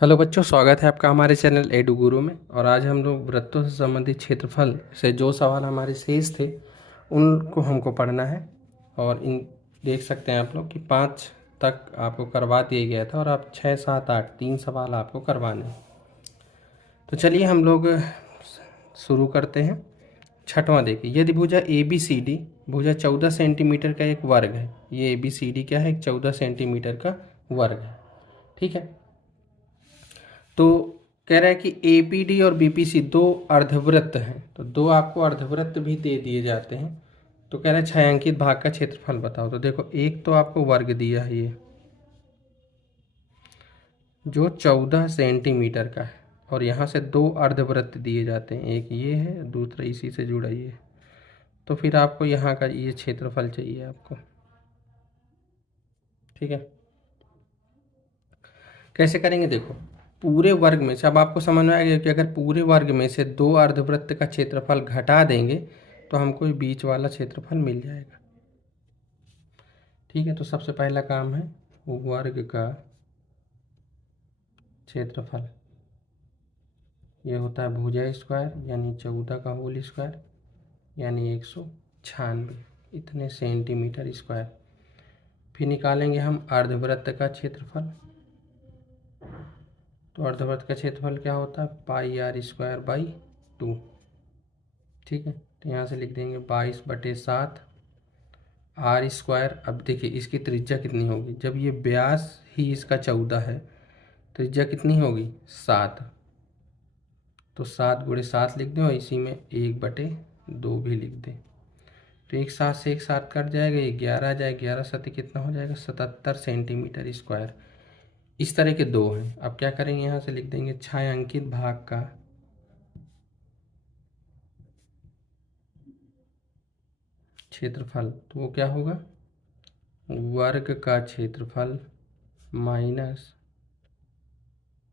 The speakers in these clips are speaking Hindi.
हेलो बच्चों, स्वागत है आपका हमारे चैनल एडू गुरु में। और आज हम लोग वृत्तों से संबंधित क्षेत्रफल से जो सवाल हमारे शेष थे उनको हमको पढ़ना है। और इन देख सकते हैं आप लोग कि 5 तक आपको करवा दिया गया था और आप 6, 7, 8 3 सवाल आपको करवाने हैं। तो चलिए हम लोग शुरू करते हैं। छठवां देखिए, यदि भुजा ए बी सी डी भुजा 14 सेंटीमीटर का एक वर्ग है। ये ए बी सी डी क्या है? एक 14 सेंटीमीटर का वर्ग है। ठीक है, तो कह रहा है कि एपीडी और बीपीसी दो अर्धवृत्त हैं, तो दो आपको अर्धवृत्त भी दे दिए जाते हैं। तो कह रहा है छायांकित भाग का क्षेत्रफल बताओ। तो देखो, एक तो आपको वर्ग दिया है ये जो 14 सेंटीमीटर का है, और यहाँ से दो अर्धवृत्त दिए जाते हैं, एक ये है, दूसरा इसी से जुड़ा ये है। तो फिर आपको यहाँ का ये क्षेत्रफल चाहिए आपको। ठीक है, कैसे करेंगे? देखो, पूरे वर्ग में से अब आपको समझ में आएगा कि अगर पूरे वर्ग में से दो अर्धवृत्त का क्षेत्रफल घटा देंगे तो हमको बीच वाला क्षेत्रफल मिल जाएगा। ठीक है, तो सबसे पहला काम है वर्ग का क्षेत्रफल। ये होता है भुजा स्क्वायर यानी 14 का होल स्क्वायर यानी 196 इतने सेंटीमीटर स्क्वायर। फिर निकालेंगे हम अर्धवृत्त का क्षेत्रफल। तो अर्धवृत्त का क्षेत्रफल क्या होता है? पाई आर स्क्वायर बाई 2। ठीक है, तो यहाँ से लिख देंगे 22/7 आर स्क्वायर। अब देखिए इसकी त्रिज्या कितनी होगी, जब ये व्यास ही इसका 14 है, त्रिज्या कितनी होगी? 7। तो 7 × 7 लिख दें और इसी में 1/2 भी लिख दें। तो एक साथ से एक साथ कट जाएगा, ये 11 आ जाएगा, 11 सत्य कितना हो जाएगा? 77 सेंटीमीटर स्क्वायर। इस तरह के दो हैं। अब क्या करेंगे, यहाँ से लिख देंगे छायांकित भाग का क्षेत्रफल। तो वो क्या होगा? वर्ग का क्षेत्रफल माइनस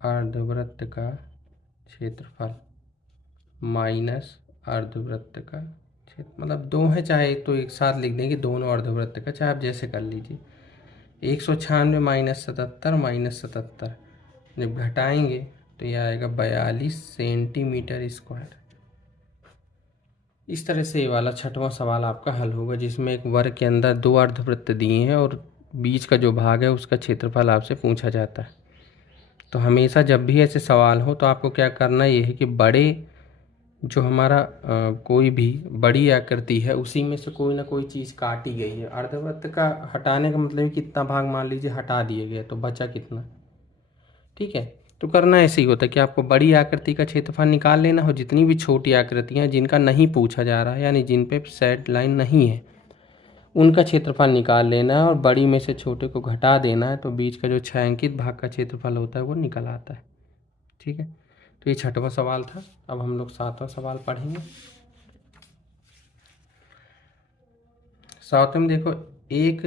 अर्धवृत्त का क्षेत्रफल माइनस अर्धवृत्त का क्षेत्र, मतलब दो है, चाहे तो एक साथ लिख देंगे दोनों अर्धवृत्त का, चाहे आप जैसे कर लीजिए। 196 माइनस 77 माइनस 77 जब घटाएंगे तो यह आएगा 42 सेंटीमीटर स्क्वायर। इस तरह से ये वाला छठवां सवाल आपका हल होगा, जिसमें एक वर्ग के अंदर दो अर्धवृत्त दिए हैं और बीच का जो भाग है उसका क्षेत्रफल आपसे पूछा जाता है। तो हमेशा जब भी ऐसे सवाल हो तो आपको क्या करना ये है कि बड़े जो हमारा कोई भी बड़ी आकृति है उसी में से कोई ना कोई चीज़ काटी गई है। अर्धवृत्त का हटाने का मतलब कितना भाग मान लीजिए हटा दिए गए, तो बचा कितना? ठीक है, तो करना ऐसे ही होता है कि आपको बड़ी आकृति का क्षेत्रफल निकाल लेना हो। जितनी भी छोटी आकृतियाँ जिनका नहीं पूछा जा रहा है, यानी जिन पे सेट लाइन नहीं है, उनका क्षेत्रफल निकाल लेना है और बड़ी में से छोटे को घटा देना है, तो बीच का जो छायांकित भाग का क्षेत्रफल होता है वो निकल आता है। ठीक है, तो ये छठवां सवाल था। अब हम लोग 7वां सवाल पढ़ेंगे। 7वें में देखो, एक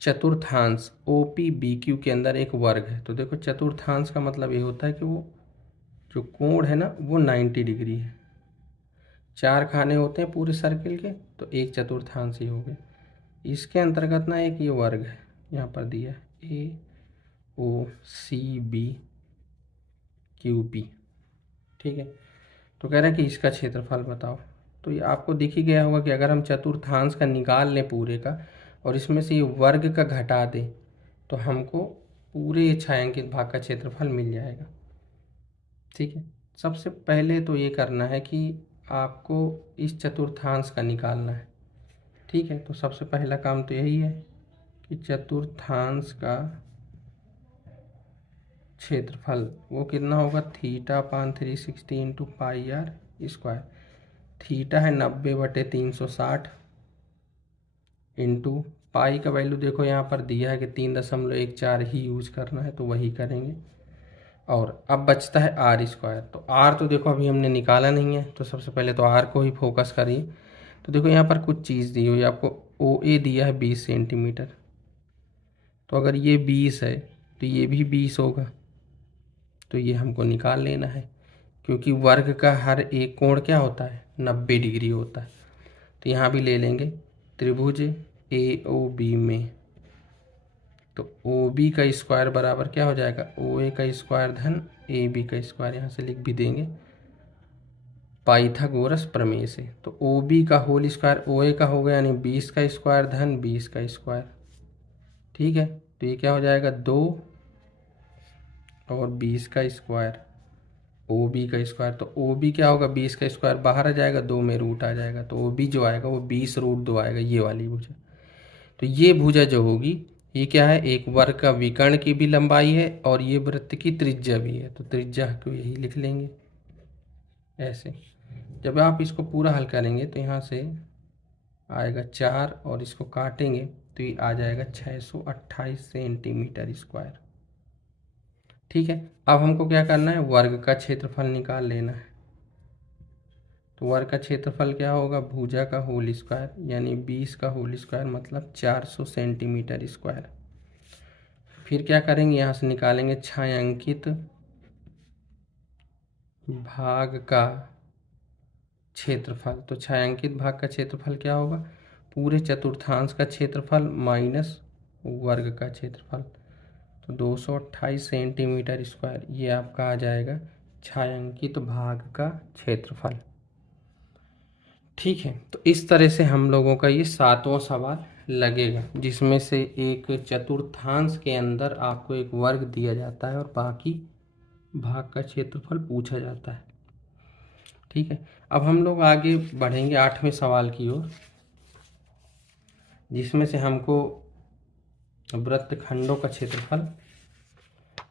चतुर्थांश OPBQ के अंदर एक वर्ग है। तो देखो, चतुर्थांश का मतलब ये होता है कि वो जो कोण है ना वो 90 डिग्री है। 4 खाने होते हैं पूरे सर्किल के, तो एक चतुर्थांश ही हो गए। इसके अंतर्गत ना एक ये वर्ग है, यहाँ पर दिया AOCBQP। ठीक है, तो कह रहा है कि इसका क्षेत्रफल बताओ। तो ये आपको दिख ही गया होगा कि अगर हम चतुर्थांश का निकाल लें पूरे का और इसमें से ये वर्ग का घटा दें तो हमको पूरे छायांकित भाग का क्षेत्रफल मिल जाएगा। ठीक है, सबसे पहले तो ये करना है कि आपको इस चतुर्थांश का निकालना है। ठीक है, तो सबसे पहला काम तो यही है कि चतुर्थांश का क्षेत्रफल वो कितना होगा? θ/360 into pi r square. Theta है 90/360 इंटू पाई का वैल्यू देखो यहाँ पर दिया है कि 3.14 ही यूज करना है, तो वही करेंगे। और अब बचता है आर स्क्वायर। तो आर तो देखो अभी हमने निकाला नहीं है, तो सबसे पहले तो आर को ही फोकस करिए। तो देखो यहाँ पर कुछ चीज़ दी हुई है आपको, OA दिया है 20 सेंटीमीटर। तो अगर ये 20 है तो ये भी 20 होगा, तो ये हमको निकाल लेना है, क्योंकि वर्ग का हर एक कोण क्या होता है? 90 डिग्री होता है। तो यहाँ भी ले लेंगे त्रिभुज AOB में तो ओ बी का स्क्वायर बराबर क्या हो जाएगा, ओ ए का स्क्वायर धन ए बी का स्क्वायर, यहाँ से लिख भी देंगे पाइथागोरस प्रमेय से। तो ओ बी का होल स्क्वायर ओ ए का हो गया, यानी 20 का स्क्वायर धन 20 का स्क्वायर। ठीक है, तो ये क्या हो जाएगा 2 और 20 का स्क्वायर ओ बी का स्क्वायर। तो ओ बी क्या होगा, 20 का स्क्वायर बाहर आ जाएगा, 2 में रूट आ जाएगा, तो ओ बी जो आएगा वो 20√2 आएगा, ये वाली भुजा। तो ये भुजा जो होगी ये क्या है, एक वर्ग का विकर्ण की भी लंबाई है और ये वृत्त की त्रिज्या भी है, तो त्रिज्या को यही लिख लेंगे ऐसे। जब आप इसको पूरा हल करेंगे तो यहाँ से आएगा 4 और इसको काटेंगे तो ये आ जाएगा 628 सेंटीमीटर स्क्वायर। ठीक है, अब हमको क्या करना है, वर्ग का क्षेत्रफल निकाल लेना है। तो वर्ग का क्षेत्रफल क्या होगा, भुजा का होल स्क्वायर, यानी 20 का होल स्क्वायर मतलब 400 सेंटीमीटर स्क्वायर। फिर क्या करेंगे, यहाँ से निकालेंगे छायांकित भाग का क्षेत्रफल। तो छायांकित भाग का क्षेत्रफल क्या होगा, पूरे चतुर्थांश का क्षेत्रफल माइनस वर्ग का क्षेत्रफल। तो 228 सेंटीमीटर स्क्वायर ये आपका आ जाएगा छायांकित भाग का क्षेत्रफल। ठीक है, तो इस तरह से हम लोगों का ये 7वां सवाल लगेगा, जिसमें से एक चतुर्थांश के अंदर आपको एक वर्ग दिया जाता है और बाकी भाग का क्षेत्रफल पूछा जाता है। ठीक है, अब हम लोग आगे बढ़ेंगे 8वें सवाल की ओर, जिसमें से हमको वृत्तखंडों का क्षेत्रफल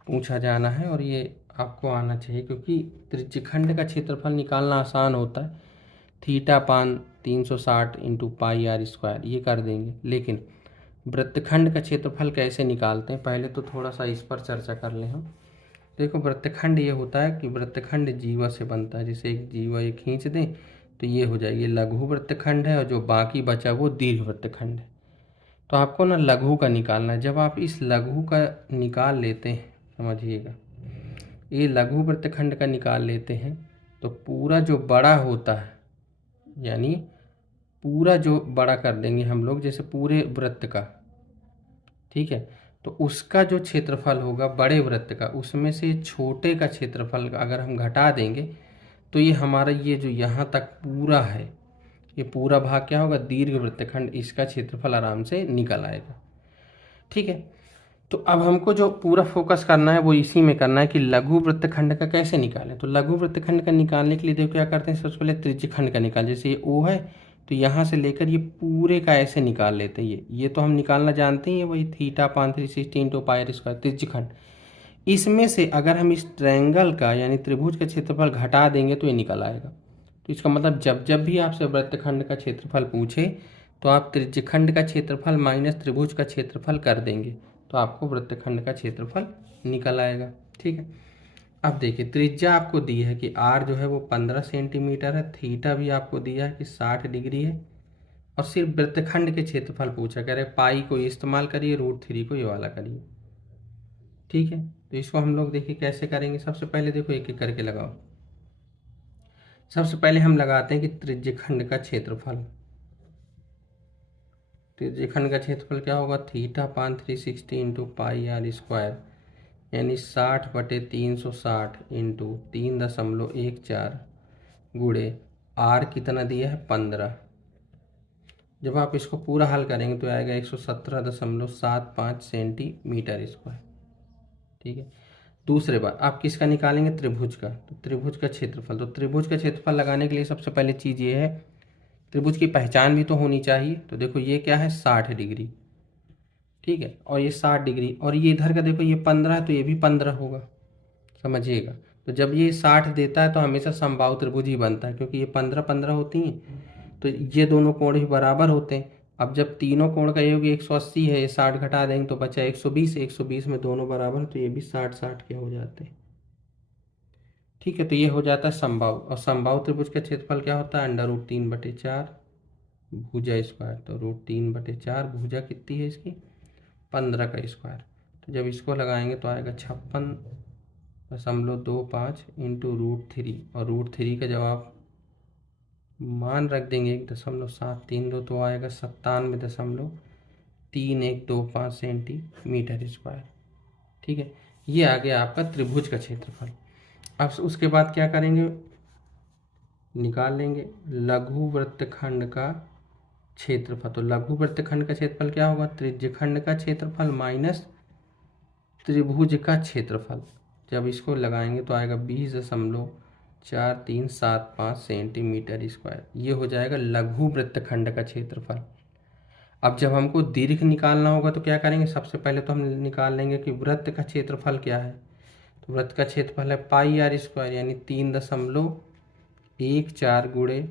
पूछा जाना है और ये आपको आना चाहिए, क्योंकि त्रिज्यखंड का क्षेत्रफल निकालना आसान होता है। थीटा पान 360 इंटू पाई आर स्क्वायर ये कर देंगे, लेकिन वृत्तखंड का क्षेत्रफल कैसे निकालते हैं पहले तो थोड़ा सा इस पर चर्चा कर लें हम। देखो, वृत्तखंड ये होता है कि वृत्तखंड जीवा से बनता है, जैसे एक जीवा ये खींच दें तो ये हो जाएगी लघु वृत्तखंड है, और जो बाकी बचा वो दीर्घ वृत्तखंड है। तो आपको ना लघु का निकालना है। जब आप इस लघु का निकाल लेते हैं, समझिएगा, ये लघु वृत्तखंड का निकाल लेते हैं तो पूरा जो बड़ा होता है, यानी पूरा जो बड़ा कर देंगे हम लोग, जैसे पूरे वृत्त का, ठीक है, तो उसका जो क्षेत्रफल होगा बड़े वृत्त का, उसमें से छोटे का क्षेत्रफल अगर हम घटा देंगे तो ये हमारा ये जो यहाँ तक पूरा है, ये पूरा भाग क्या होगा, दीर्घ वृत्तखंड, इसका क्षेत्रफल आराम से निकल आएगा। ठीक है, तो अब हमको जो पूरा फोकस करना है वो इसी में करना है कि लघु वृत्तखंड का कैसे निकालें। तो लघु वृत्तखंड का निकालने के लिए देखो क्या करते हैं, सबसे पहले त्रिज्यखंड का निकाल, जैसे ये ओ है तो यहाँ से लेकर ये पूरे का ऐसे निकाल लेते हैं। ये तो हम निकालना जानते हैं, वही थीटा पान 360 इंटू पाई आर स्क्वायर त्रिज्यखंड। इसमें से अगर हम इस ट्रायंगल का यानी त्रिभुज का क्षेत्रफल घटा देंगे तो ये निकल आएगा। तो इसका मतलब जब जब भी आपसे वृत्तखंड का क्षेत्रफल पूछे तो आप त्रिज्यखंड का क्षेत्रफल माइनस त्रिभुज का क्षेत्रफल कर देंगे तो आपको वृत्तखंड का क्षेत्रफल निकल आएगा। ठीक है, अब देखिए त्रिज्या आपको दी है कि आर जो है वो 15 सेंटीमीटर है, थीटा भी आपको दिया है कि 60 डिग्री है, और सिर्फ वृत्तखंड के क्षेत्रफल पूछा, कह रहे पाई को इस्तेमाल करिए, √3 को ये वाला करिए। ठीक है, तो इसको हम लोग देखिए कैसे करेंगे। सबसे पहले देखो एक एक करके लगाओ। सबसे पहले हम लगाते हैं कि त्रिज्यखंड का क्षेत्रफल, त्रिज्यखंड का क्षेत्रफल क्या होगा, थीटा पान 360 इंटू पाई आर स्क्वायर, यानी 60/360 इंटू 3.14 गुणे आर कितना दिया है 15। जब आप इसको पूरा हल करेंगे तो आएगा 117.75 सेंटीमीटर स्क्वायर। ठीक है, दूसरे बार आप किसका निकालेंगे, त्रिभुज का। तो त्रिभुज का क्षेत्रफल, तो त्रिभुज का क्षेत्रफल लगाने के लिए सबसे पहले चीज़ ये है, त्रिभुज की पहचान भी तो होनी चाहिए। तो देखो ये क्या है 60 डिग्री, ठीक है, और ये 60 डिग्री, और ये इधर का देखो ये 15 है तो ये भी 15 होगा, समझिएगा। तो जब ये 60 देता है तो हमेशा समबाहु त्रिभुज ही बनता है, क्योंकि ये 15 होती हैं तो ये दोनों कोण भी बराबर होते हैं। अब जब तीनों कोण का योग 180 है, ये 60 घटा देंगे तो बचा 120, 120 में दोनों बराबर तो ये भी 60-60 के हो जाते हैं। ठीक है, तो ये हो जाता है समबाहु, और समबाहु त्रिभुज का क्षेत्रफल क्या होता है, √3/4 भुजा स्क्वायर। तो √3/4 भुजा कितनी है इसकी 15 का स्क्वायर। तो जब इसको लगाएंगे तो आएगा 56.25 इंटू √3, और √3 का जवाब मान रख देंगे 1.732 तो आएगा 97.3 3125 सेंटीमीटर स्क्वायर। ठीक है, ये आ गया आपका त्रिभुज का क्षेत्रफल। अब उसके बाद क्या करेंगे, निकाल लेंगे लघु वृत्तखंड का क्षेत्रफल। तो लघु वृत्तखंड का क्षेत्रफल क्या होगा, त्रिज्यखंड का क्षेत्रफल माइनस त्रिभुज का क्षेत्रफल। जब इसको लगाएंगे तो आएगा 20.4375 सेंटीमीटर स्क्वायर। ये हो जाएगा लघु वृत्तखंड का क्षेत्रफल। अब जब हमको दीर्घ निकालना होगा तो क्या करेंगे, सबसे पहले तो हम निकाल लेंगे कि वृत्त का क्षेत्रफल क्या है। तो वृत्त का क्षेत्रफल है पाई आर स्क्वायर, यानी 3.14 गुणे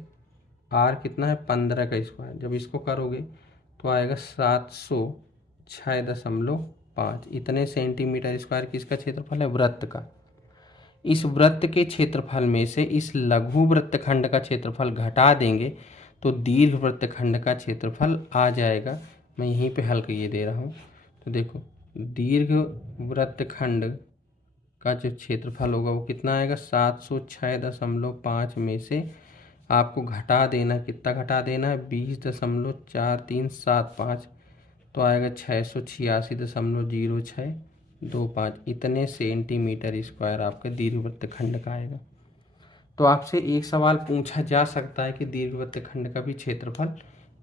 आर कितना है 15 का स्क्वायर। जब इसको करोगे तो आएगा 706.5। इतने सेंटीमीटर स्क्वायर किसका क्षेत्रफल है, वृत्त का। इस वृत्त के क्षेत्रफल में से इस लघु वृत्तखंड का क्षेत्रफल घटा देंगे तो दीर्घ वृत्तखंड का क्षेत्रफल आ जाएगा। मैं यहीं पे हल करके दे रहा हूँ। तो देखो दीर्घ वृत्तखंड का जो क्षेत्रफल होगा वो कितना आएगा, 706.5 में से आपको घटा देना, कितना घटा देना है, 20.4375। तो आएगा 686.0625। इतने सेंटीमीटर स्क्वायर आपके दीर्घवृत्तखंड का आएगा। तो आपसे एक सवाल पूछा जा सकता है कि दीर्घवृत्तखंड का भी क्षेत्रफल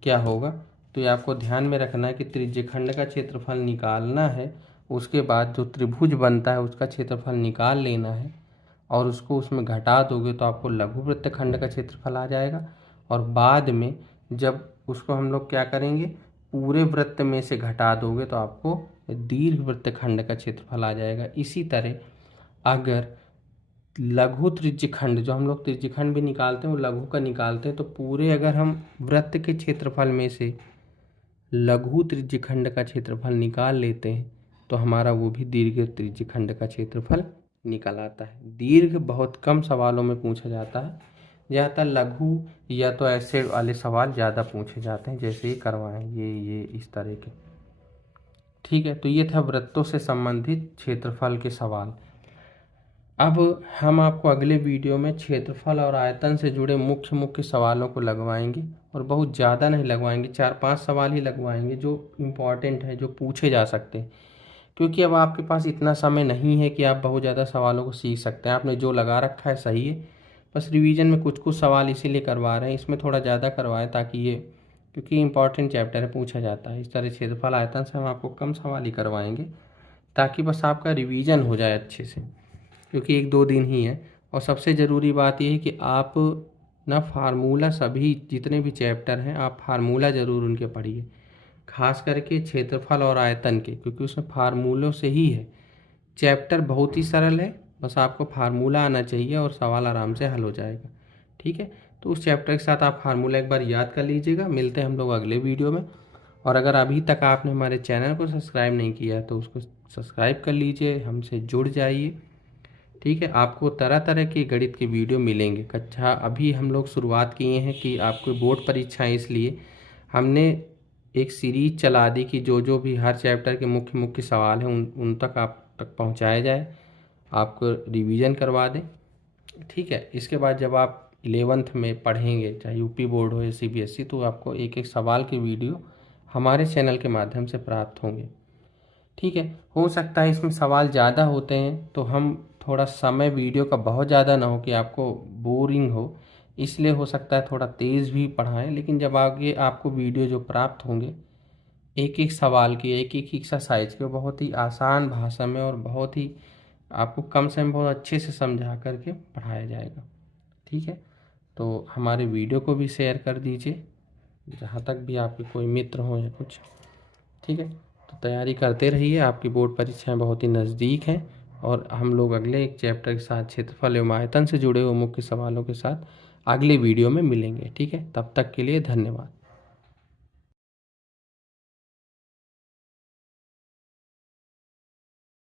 क्या होगा। तो ये आपको ध्यान में रखना है कि त्रिज्यखंड का क्षेत्रफल निकालना है, उसके बाद जो त्रिभुज बनता है उसका क्षेत्रफल निकाल लेना है और उसको उसमें घटा दोगे तो आपको लघु वृत्तखंड का क्षेत्रफल आ जाएगा। और बाद में जब उसको हम लोग क्या करेंगे, पूरे वृत्त में से घटा दोगे तो आपको दीर्घ वृत्तखंड का क्षेत्रफल आ जाएगा। इसी तरह अगर लघु त्रिज्यखंड, जो हम लोग त्रिज्यखंड भी निकालते हैं वो लघु का निकालते हैं, तो पूरे अगर हम वृत्त के क्षेत्रफल में से लघु त्रिज्यखंड का क्षेत्रफल निकाल लेते हैं तो हमारा वो भी दीर्घ त्रिज्यखंड का क्षेत्रफल निकल आता है। दीर्घ बहुत कम सवालों में पूछा जाता है, ज़्यादातर लघु या तो ऐसे वाले सवाल ज़्यादा पूछे जाते हैं, जैसे ये करवाएं ये इस तरह के। ठीक है, तो ये था वृत्तों से संबंधित क्षेत्रफल के सवाल। अब हम आपको अगले वीडियो में क्षेत्रफल और आयतन से जुड़े मुख्य सवालों को लगवाएंगे, और बहुत ज़्यादा नहीं लगवाएंगे, 4-5 सवाल ही लगवाएंगे जो इम्पॉर्टेंट है, जो पूछे जा सकते हैं। क्योंकि अब आपके पास इतना समय नहीं है कि आप बहुत ज़्यादा सवालों को सीख सकते हैं। आपने जो लगा रखा है सही है, बस रिवीजन में कुछ सवाल इसीलिए करवा रहे हैं, इसमें थोड़ा ज़्यादा करवाएं ताकि ये, क्योंकि इंपॉर्टेंट चैप्टर है, पूछा जाता है। इस तरह क्षेत्रफल आयतन से हम आपको कम सवाल ही करवाएंगे ताकि बस आपका रिवीजन हो जाए अच्छे से, क्योंकि 1-2 दिन ही है। और सबसे ज़रूरी बात यह है कि आप ना फार्मूला, सभी जितने भी चैप्टर हैं आप फार्मूला ज़रूर उनके पढ़िए, खास करके क्षेत्रफल और आयतन के, क्योंकि उसमें फार्मूलों से ही है। चैप्टर बहुत ही सरल है, बस आपको फार्मूला आना चाहिए और सवाल आराम से हल हो जाएगा। ठीक है, तो उस चैप्टर के साथ आप फार्मूला एक बार याद कर लीजिएगा। मिलते हैं हम लोग अगले वीडियो में। और अगर अभी तक आपने हमारे चैनल को सब्सक्राइब नहीं किया है तो उसको सब्सक्राइब कर लीजिए, हमसे जुड़ जाइए। ठीक है, आपको तरह तरह के गणित के वीडियो मिलेंगे। कक्षा अभी हम लोग शुरुआत किए हैं कि आपको बोर्ड परीक्षाएं, इसलिए हमने एक सीरीज चला दी कि जो भी हर चैप्टर के मुख्य सवाल हैं उन तक आप तक पहुंचाया जाए, आपको रिवीजन करवा दें। ठीक है, इसके बाद जब आप 11th में पढ़ेंगे, चाहे यूपी बोर्ड हो या CBSE, तो आपको एक सवाल के वीडियो हमारे चैनल के माध्यम से प्राप्त होंगे। ठीक है, हो सकता है इसमें सवाल ज़्यादा होते हैं तो हम थोड़ा समय वीडियो का बहुत ज़्यादा ना हो कि आपको बोरिंग हो, इसलिए हो सकता है थोड़ा तेज़ भी पढ़ाएं। लेकिन जब आगे आपको वीडियो जो प्राप्त होंगे एक सवाल की, एक एक्सरसाइज के, बहुत ही आसान भाषा में और बहुत ही आपको कम समय में बहुत अच्छे से समझा करके पढ़ाया जाएगा। ठीक है, तो हमारे वीडियो को भी शेयर कर दीजिए जहाँ तक भी आपके कोई मित्र हों या कुछ। ठीक है, तो तैयारी करते रहिए, आपकी बोर्ड परीक्षाएं बहुत ही नज़दीक हैं और हम लोग अगले एक चैप्टर के साथ क्षेत्रफल एवं आयतन से जुड़े हुए मुख्य सवालों के साथ अगले वीडियो में मिलेंगे। ठीक है, तब तक के लिए धन्यवाद।